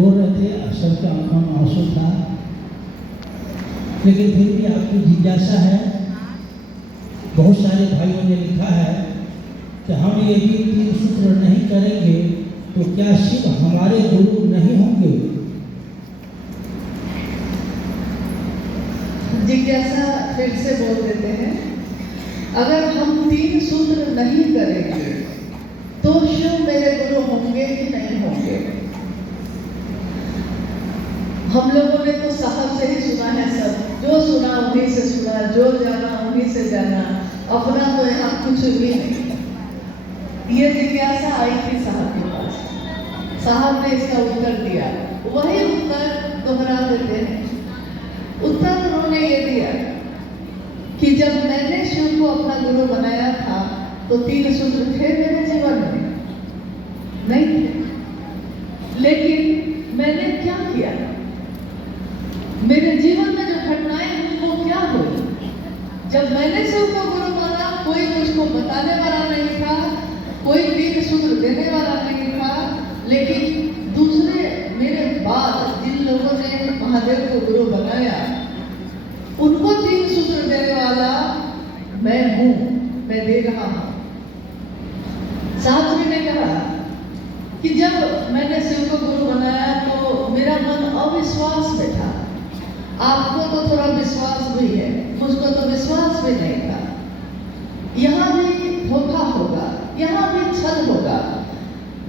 रो रहे थे, सबके आंखों में आंसू था, लेकिन फिर भी आपकी जिज्ञासा है। बहुत सारे भाइयों ने लिखा है कि हम यदि तीन सूत्र नहीं करेंगे तो क्या शिव हमारे गुरु नहीं होंगे? जिज्ञासा फिर से बोल देते हैं, अगर हम तीन सूत्र नहीं करेंगे तो शिव मेरे गुरु होंगे कि नहीं होंगे? हम लोगों ने तो साहब से ही सुना है, सब जो सुना उन्हीं से सुना, जो जाना उन्हीं से जाना, अपना तो यहाँ कुछ भी नहीं। ये जिज्ञासा आई थी साहब के पास, साहब ने इसका उत्तर दिया, वही उत्तर दोहरा देते हैं। उत्तर उन्होंने ये दिया कि जब मैंने शिव को अपना गुरु बनाया था तो तीन सूत्र थे मेरे जीवन में? नहीं थे। लेकिन मैंने क्या किया? मेरे जीवन में जो घटनाएं हुई वो क्या हुई? जब मैंने शिव को गुरु माना, कोई मुझको बताने वाला नहीं था, कोई तीन सूत्र देने वाला नहीं था, लेकिन दूसरे मेरे बाद जिन लोगों ने महादेव को गुरु बनाया उनको तीन सूत्र देने वाला मैं हूं, मैं दे रहा हूं। साहब जी ने कहा कि जब मैंने शिव को गुरु बनाया तो मेरा मन अविश्वास में था। आपको तो थोड़ा विश्वास भी है, मुझको तो विश्वास भी नहीं था। यहाँ भी धोखा होगा, यहाँ भी छल होगा।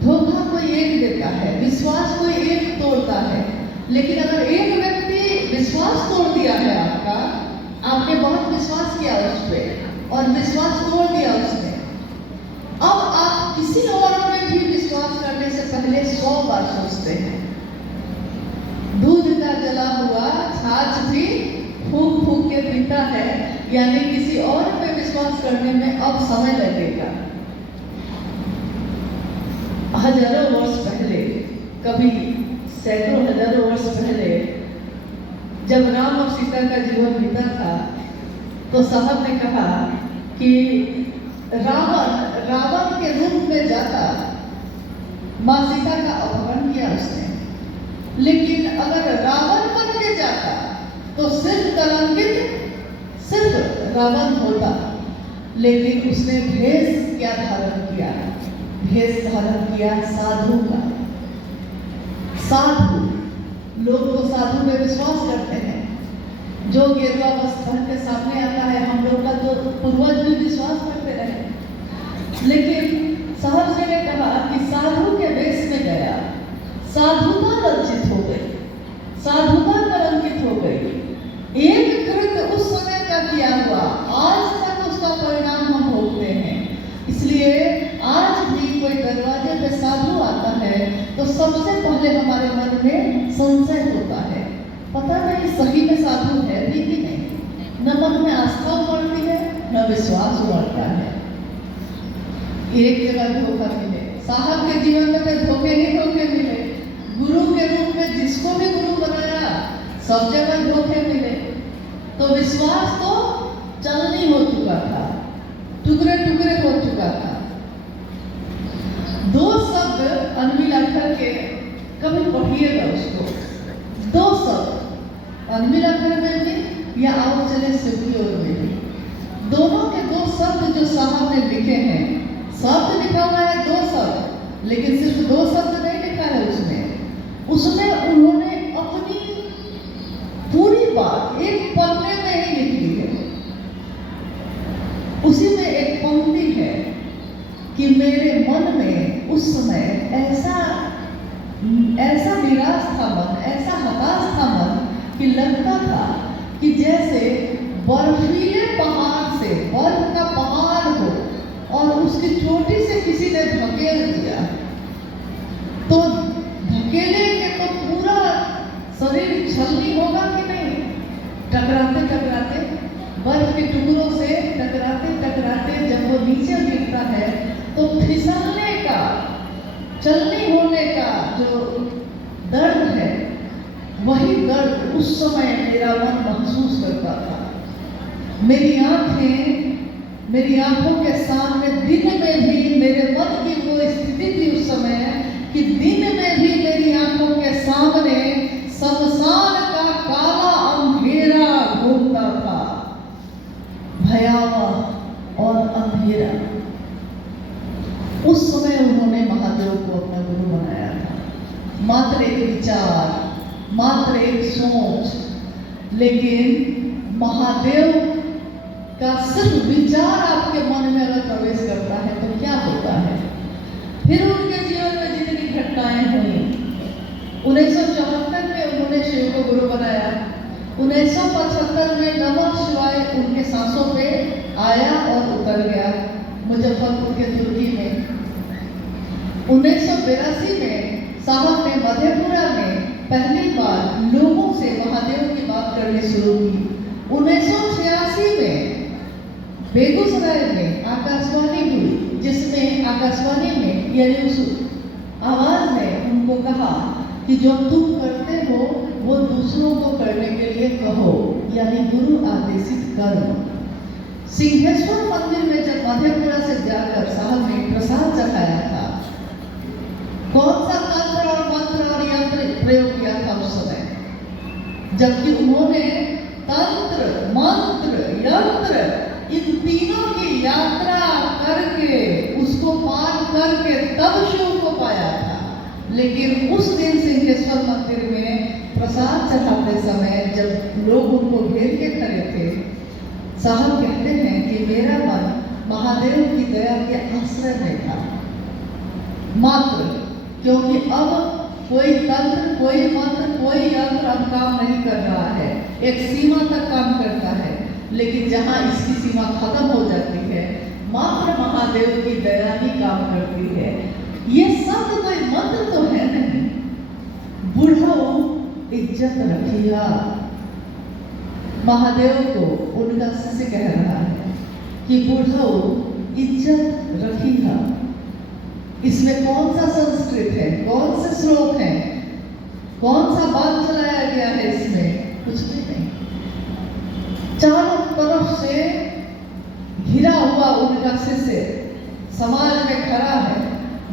धोखा कोई एक देता है, विश्वास कोई एक तोड़ता है। लेकिन अगर एक व्यक्ति विश्वास तोड़ दिया है आपका, आपने बहुत विश्वास किया उस पर और विश्वास तोड़ दिया उसने, अब आप किसी और में भी विश्वास करने से पहले 100 बार सोचते हैं। दूध का जला हुआ छाछ भी फूंक फूंक के पीता है, यानी किसी और पे विश्वास करने में अब समय लगेगा। हजारों वर्ष पहले, कभी सैकड़ों हजारों वर्ष पहले, जब राम और सीता का जीवन बीता था तो साहब ने कहा कि रावण के रूप में जाता, माँ सीता का अपहरण किया उसने, लेकिन अगर रावण बन के जाता तो सिर्फ कलंकित सिर्फ रावण होता। लेकिन उसने भेष क्या धारण किया? भेष धारण किया साधु का। साधु लोग तो साधु में विश्वास करते हैं। जो गेरुआ वस्त्र पहन के सामने आता है, हम लोग का तो पूर्वज भी विश्वास करते रहे। लेकिन साहब जी ने कहा कि साधु के वेश में गया, साधुता लज्जित हो गई, साधुता कलंकित हो गई। एक कृत्य उस समय का किया हुआ आज तक उसका परिणाम हम भोगते हैं। इसलिए आज भी कोई दरवाजे पे साधु आता है तो सबसे पहले हमारे मन में संशय होता है, पता नहीं सही में साधु है भी कि नहीं। न मन में आस्था उमड़ती है, न विश्वास उमड़ता है। एक जगह धोखा मिले, साहब के जीवन में तो धोखे ही धोखे मिले। गुरु के रूप में जिसको भी गुरु बनाया सब जगह धोखे मिले। तो विश्वास तो चलनी हो चुका था, टुकड़े टुकड़े हो चुका था। दो शब्द अनमिलाकर के कभी पढ़िएगा उसको, दो शब्द अनमिलाकर में भी या आओ चले शिव ओर में भी, दोनों के दो शब्द जो साहब ने लिखे हैं, शब्द लिखा हुआ है दो शब्द, लेकिन सिर्फ दो शब्द नहीं लिखा है उसमें उन्होंने अपनी पूरी बात एक पन्ने में ही लिख दी है। उसी में एक पंक्ति है कि मेरे मन में उस समय ऐसा निराश था मन, ऐसा हताश था मन कि लगता था कि जैसे बर्फीले पहाड़ से बर्फ का पहाड़ हो और उसकी चोटी से किसी ने धकेल दिया, तो धकेले के तो पूरा शरीर छलनी होगा कि नहीं। टकराते टकराते बर्फ के टुकड़ों से टकराते टकराते जब वो नीचे गिरता है तो फिसलने का, चलनी होने का जो दर्द है, वही दर्द उस समय मेरा मन महसूस करता था। मेरी आंखों के सामने दिन में भी मेरे मन की वो स्थिति थी उस समय कि दिन में भी मेरी आंखों के सामने शमशान का काला अंधेरा घूमता था, भयावह और अंधेरा। उस समय उन्होंने महादेव को अपना गुरु बनाया था। मात्र एक विचार, मात्र एक सोच, लेकिन महादेव का सिर्फ विचार आपके मन में अगर प्रवेश करता है तो क्या होता है। फिर उनके जीवन में जितनी घटनाएं हुई, 1974 में उन्होंने शिव को गुरु बनाया। 1975 में नमः शिवाय उनके सांसों पे आया और उतर गया मुजफ्फरपुर के तुर्की में। 1982 में साहब ने मधेपुरा में पहली बार लोगों से महादेव की बात करनी शुरू की। 1986 में बेगूसराय में आकाशवाणी हुई, जिसमें आकाशवाणी में यानी उस आवाज ने उनको कहा कि जो तुम करते हो वो दूसरों को करने के लिए कहो, यानी गुरु आदेशित कर्म। सिंहेश्वर मंदिर में जब मधेपुरा से जाकर साहब ने प्रसाद चढ़ाया था, कौन सा तंत्र और मंत्र और यंत्र प्रयोग किया था उस समय, जबकि उन्होंने तंत्र, मंत्र, यंत्र इन तीनों की यात्रा करके उसको पार करके तब शिव को पाया था। लेकिन उस दिन सिंहेश्वर मंदिर में प्रसाद चढ़ाते समय जब लोग उनको घेर के खड़े थे, साहब कहते हैं कि मेरा मन महादेव की दया के आश्रय में था मात्र, क्योंकि अब कोई तंत्र, कोई मंत्र, कोई यंत्र अब काम नहीं कर रहा है, एक सीमा तक काम करता है, लेकिन जहाँ इसकी सीमा खत्म हो जाती है मात्र महादेव की दया ही काम करती है। ये शब्द कोई मंत्र तो है नहीं। बुढ़ाओ इज्जत रखिया, महादेव को उनका शिष्य कह रहा है कि बुढ़ाओ इज्जत रखिया। इसमें कौन सा संस्कृत है, कौन से श्लोक है, कौन सा बात चलाया गया है, इसमें कुछ भी नहीं। चारों तरफ से घिरा हुआ उनका शिष्य समाज में खड़ा है,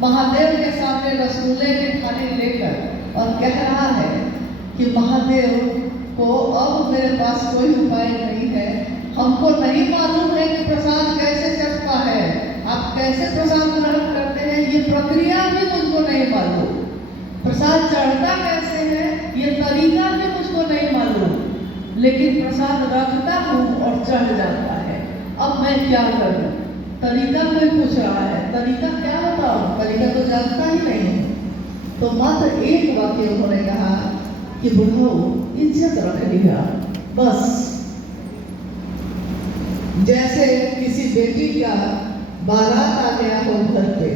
महादेव के सामने रसगुल्ले की थाली लेकर और कह रहा है कि महादेव को अब मेरे पास कोई उपाय नहीं है, हमको नहीं मालूम है कि प्रसाद कैसे चढ़ता है, आप कैसे प्रसाद ग्रहण करते हैं, ये प्रक्रिया भी मुझको नहीं मालूम, प्रसाद चढ़ता कैसे है ये तरीका भी मुझको नहीं मालूम, लेकिन प्रसाद रखता हूँ और चढ़ जाता है। अब मैं क्या करूँ? तरीका कोई पूछ रहा है, तरीका क्या बताऊँ, तरीका तो जानता ही नहीं हूँ। तो मात्र एक वाक्य उन्होंने कहा कि बुढ़ाओ इज्जत रख लिया बस। जैसे किसी बेटी का बारात आ गया हो, घर पे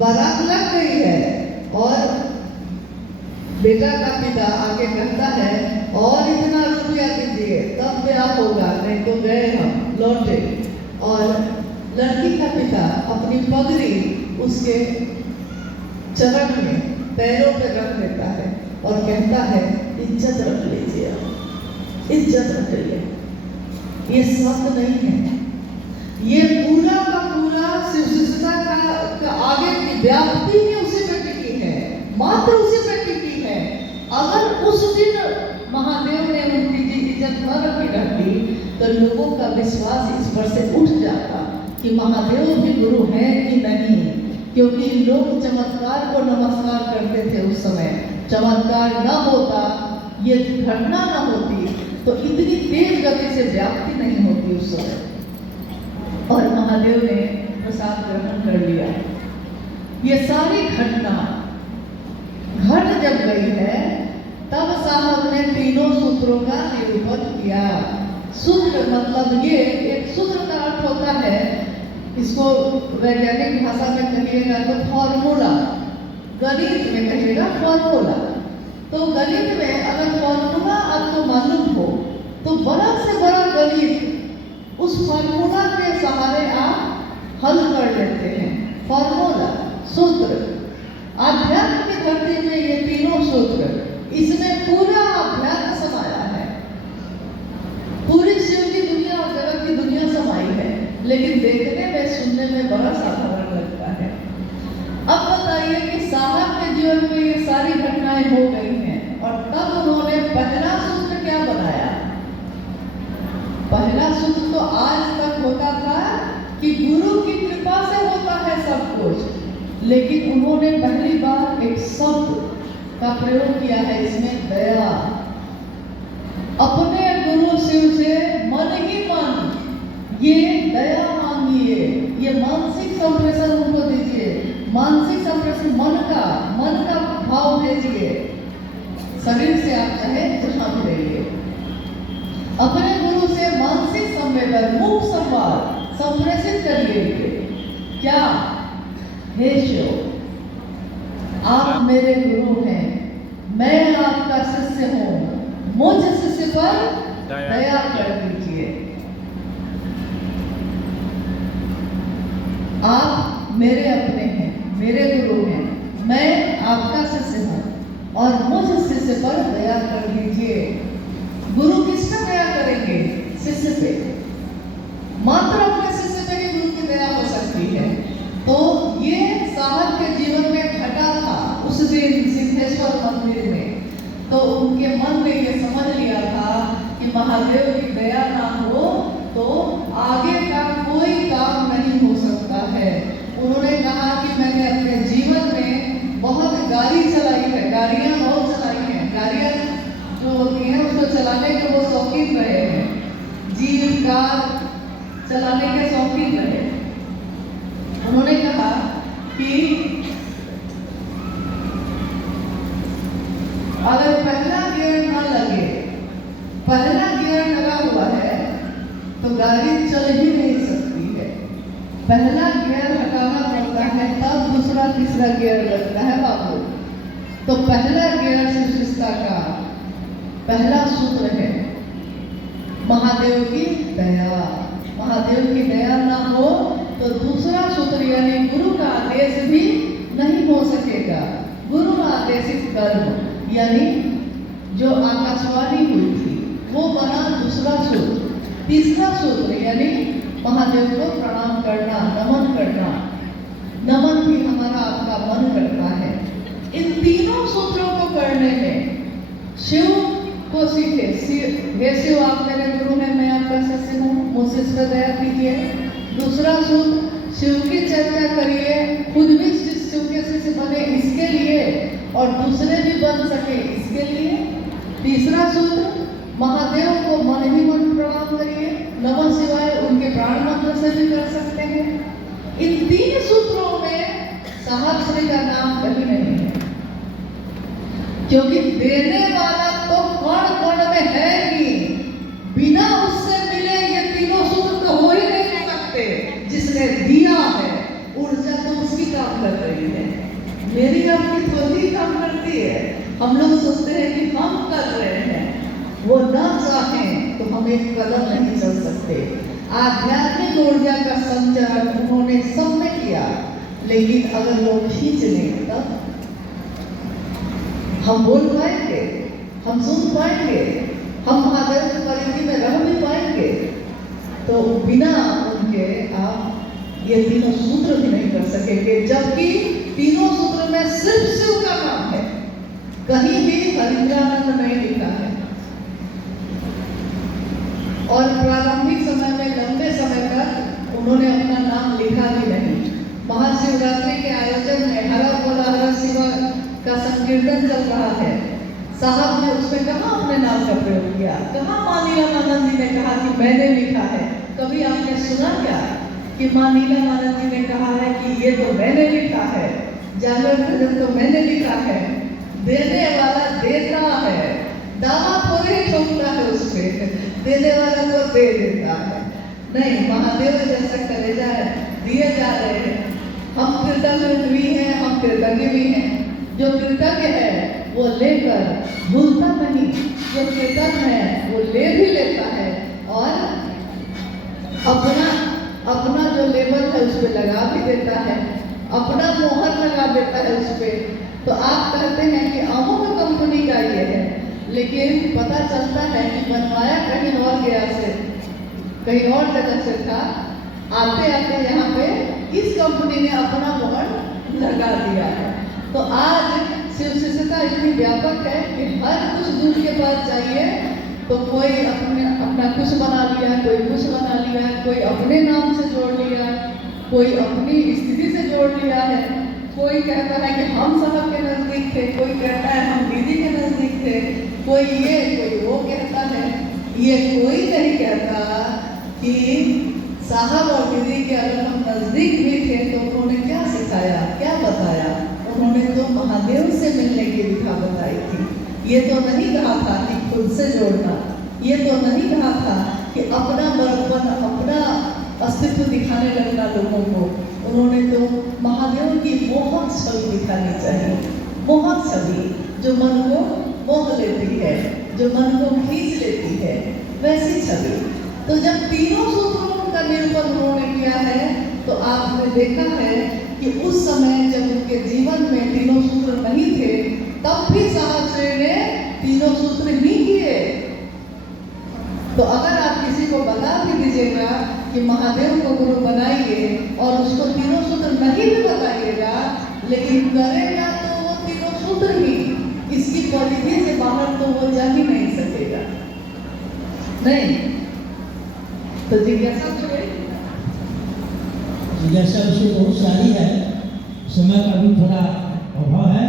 बारात लग गई है और बेटा का पिता आके कहता है और इतना रुपया दीजिए तब ब्याह होगा, नहीं तो गए हम लौटे। और लड़की का पिता अपनी पगड़ी उसके चरण में, पैरों पे रख देता है और कहता है इज्जत रख लीजिए, इज्जत रख लीजिए। ये शब्द नहीं है, ये पूरा का पूरा शिवशिष्यता का आगे की व्याप्ति ही उसी पे टिकी है, मात्र उसी पे टिकी है। अगर उस दिन महादेव ने उनकी इज्जत न रखी रहती तो लोगों का विश्वास इस पर से उठ जाता कि महादेव भी गुरु हैं कि नहीं, क्योंकि लोग चमत्कार को नमस्कार करते थे उस समय। चमत्कार न होता, ये घटना न होती तो इतनी तेज गति से व्याप्ति नहीं होती उस समय। और महादेव ने प्रसाद ग्रहण कर लिया। ये सारी घटना घट जब गई है तब साहब ने तीनों सूत्रों का निरूपण किया। सूत्र मतलब ये एक सूत्र का अर्थ होता है, इसको वैज्ञानिक भाषा में कहिएगा तो फॉर्मूला, गणित में कहिएगा फॉर्मूला। तो गणित में अगर फॉर्मूला आपको मालूम हो तो बड़ा से बड़ा गणित उस फॉर्मूला के सहारे आप हल कर लेते हैं। फॉर्मूला, सूत्र, आध्यात्म की धरती में ये तीनों सूत्र, इसमें पूरा अध्यात्म समाया है, पूरी शिव की दुनिया और जगत की दुनिया समाई है, लेकिन देखने में, सुनने में बड़ा साधारण लगता है। अब बताइए कि साहब के जीवन में ये सारी घटनाएं हो गई हैं और तब उन्होंने लेकिन उन्होंने पहली बार एक शब्द का प्रयोग किया है इसमें, दया। अपने गुरु शिव से मन ही मन ये दया मांगिए, ये मानसिक संप्रेषण उनको दीजिए, मानसिक संप्रेषण मन का भाव भेजिए, शरीर से आप चाहे जहां भी रहिए। अपने गुरु से मानसिक संवेदन, मुख संवाद संप्रेषित करिए। क्या? हे शिव, आप मेरे गुरु हैं, मैं आपका शिष्य हूं, मुझ शिष्य पर दया कर दीजिए। आप मेरे अपने हैं, मेरे गुरु हैं, मैं आपका शिष्य हूं और मुझ शिष्य पर दया कर दीजिए। गुरु किस पर दया करेंगे? शिष्य पे। मात्र अपने शिष्य पे ही गुरु की दया हो सकती है। तो ये साहब के जीवन में घटा था उस दिन सिद्धेश्वर मंदिर में। तो उनके मन ने ये समझ लिया था कि महादेव की दया ना हो तो आगे का कोई काम नहीं हो सकता है। उन्होंने कहा कि मैंने अपने जीवन में बहुत गाड़ी चलाई है, गाड़ियां बहुत चलाई हैं, गाड़ियां जो होती हैं उसको चलाने के वो शौकीन रहे हैं, जीप कार चलाने के शौकीन रहे। उन्होंने कहा कि अगर पहला गियर ना लगे, पहला गियर लगा हुआ है तो गाड़ी चल ही नहीं सकती है। पहला गियर हटाना पड़ता है तब दूसरा तीसरा गियर लगता है बाबू। तो पहला गियर शिष्टता का पहला सूत्र है महादेव की दया। महादेव की दया ना हो तो दूसरा सूत्र यानी गुरु का आदेश भी नहीं हो सकेगा। गुरु का आदेशित कर्म यानी जो आकाशवाणी हुई थी वो बना दूसरा सूत्र। तीसरा सूत्र यानी महादेव को प्रणाम करना, नमन करना। नमन भी हमारा आपका मन करता है। इन तीनों सूत्रों को करने में शिव को सीखे। हे शिव, आप मेरे गुरु हैं, मैं आपका शिष्य हूँ, मुझसे इस पर दया कीजिए। दूसरा सूत्र, शिव की चर्चा करिए, खुद भी शिव के शिष्य बने इसके लिए और दूसरे भी बन सके इसके लिए। तीसरा सूत्र, महादेव को मन ही मन प्रणाम करिए, नमः शिवाय उनके प्राण मंत्र से भी कर सकते हैं। इन तीन सूत्रों में साहब श्री का नाम कहीं नहीं है, क्योंकि देने वाला तो कण कण में है ही। बिना उससे मिले ये तीनों सूत्र तो हो ही नहीं सकते। जिसने दिया है ऊर्जा तो उसकी काम कर रही है, मेरी आपकी थोड़ी काम करती है। हम लोग सोचते हैं कि हम कर रहे हैं, वो ना चाहें तो हम एक कदम नहीं चल सकते। आध्यात्मिक ऊर्जा का संचार उन्होंने सब में किया, लेकिन अगर लोग खींच लें तब हम बोल पाएंगे, हम सुन पाएंगे, हम महादेव की परिधि में रह भी पाएंगे। तो बिना उनके आप ये तीनों सूत्र भी नहीं कर सकेंगे, जबकि तीनों सूत्र में सिर्फ शिव का नाम है, कहीं भी हरिद्रानंद नहीं लिखा है। और प्रारंभिक समय में लंबे समय तक उन्होंने अपना नाम लिखा भी नहीं। महाशिवरात्रि के आयोजन में हरा बोला हरा शिवा का संकीर्तन चल रहा है, साहब ने उसमें कहाँ अपने नाम का प्रयोग किया? कहाँ माँ नीलमानंद जी ने कहा कि मैंने लिखा है? कभी आपने सुना क्या कि माँ नीलमानंद जी ने कहा है कि ये तो मैंने लिखा है, जागरण भजन तो मैंने लिखा है? देने वाला देता है, दावा थोड़े ही ठोकता है उस पे, देने वाला तो दे देता है। नहीं, महादेव जैसा कलेजा है, दिए जा रहे हैं। हम कृतज्ञ भी हैं, हम कृतज्ञ भी हैं। जो कृतज्ञ है वो लेकर भूलता नहीं, जो कृतज्ञ है वो ले भी लेता है और अपना जो लेबल है उस पर लगा भी देता है, अपना मोहर लगा देता है उस पर। तो आप कहते हैं कि अमुक कंपनी का ये है, लेकिन पता चलता है कि बनवाया कहीं और गया से, कहीं और जगह से था। आते आते यहाँ पे इस कंपनी ने अपना मोहर लगा दिया है। तो आज शिव शिष्यता इतनी व्यापक है कि हर कुछ दूर के पास जाइए तो कोई अपना कुछ बना लिया, कोई कुछ बना लिया, कोई अपने नाम से जोड़ लिया, कोई अपनी स्थिति से जोड़ लिया है, कोई कहता है कि हम साहब के नजदीक थे, कोई कहता है हम दीदी के नजदीक थे, कोई ये कोई वो कहता है। ये कोई नहीं कहता कि साहब और दीदी के अगर हम नजदीक भी थे तो उन्होंने क्या सिखाया, क्या बताया? उन्होंने तो महादेव से मिलने की विधा बताई थी। ये तो नहीं कहा था कि खुद से जोड़ना, ये तो नहीं कहा था कि अपना बड़प्पन, अपना अस्तित्व दिखाने लगना लोगों को। उन्होंने तो महादेव की मोहक छवि दिखानी चाहिए, मोहक छवि जो मन को मोह लेती है, जो मन को खींच लेती है, वैसी छवि। तो जब तीनों सूत्रों का निरूपण उन्होंने किया है तो आपने देखा है कि उस समय जब उनके जीवन में तीनों सूत्र नहीं थे तब भी साहब श्री ने तीनों सूत्र ही किए। तो अगर आप किसी को बता भी दीजिएगा कि महादेव को गुरु बनाइए और उसको तीनों सूत्र नहीं भी बताइएगा, लेकिन करेगा तो वो तीनों सूत्र ही, इसकी पॉलिसी से बाहर तो वो जा ही नहीं सकेगा। नहीं तो जिज्ञासा जिज्ञासा विषय बहुत सारी है, समय का भी थोड़ा अभाव है।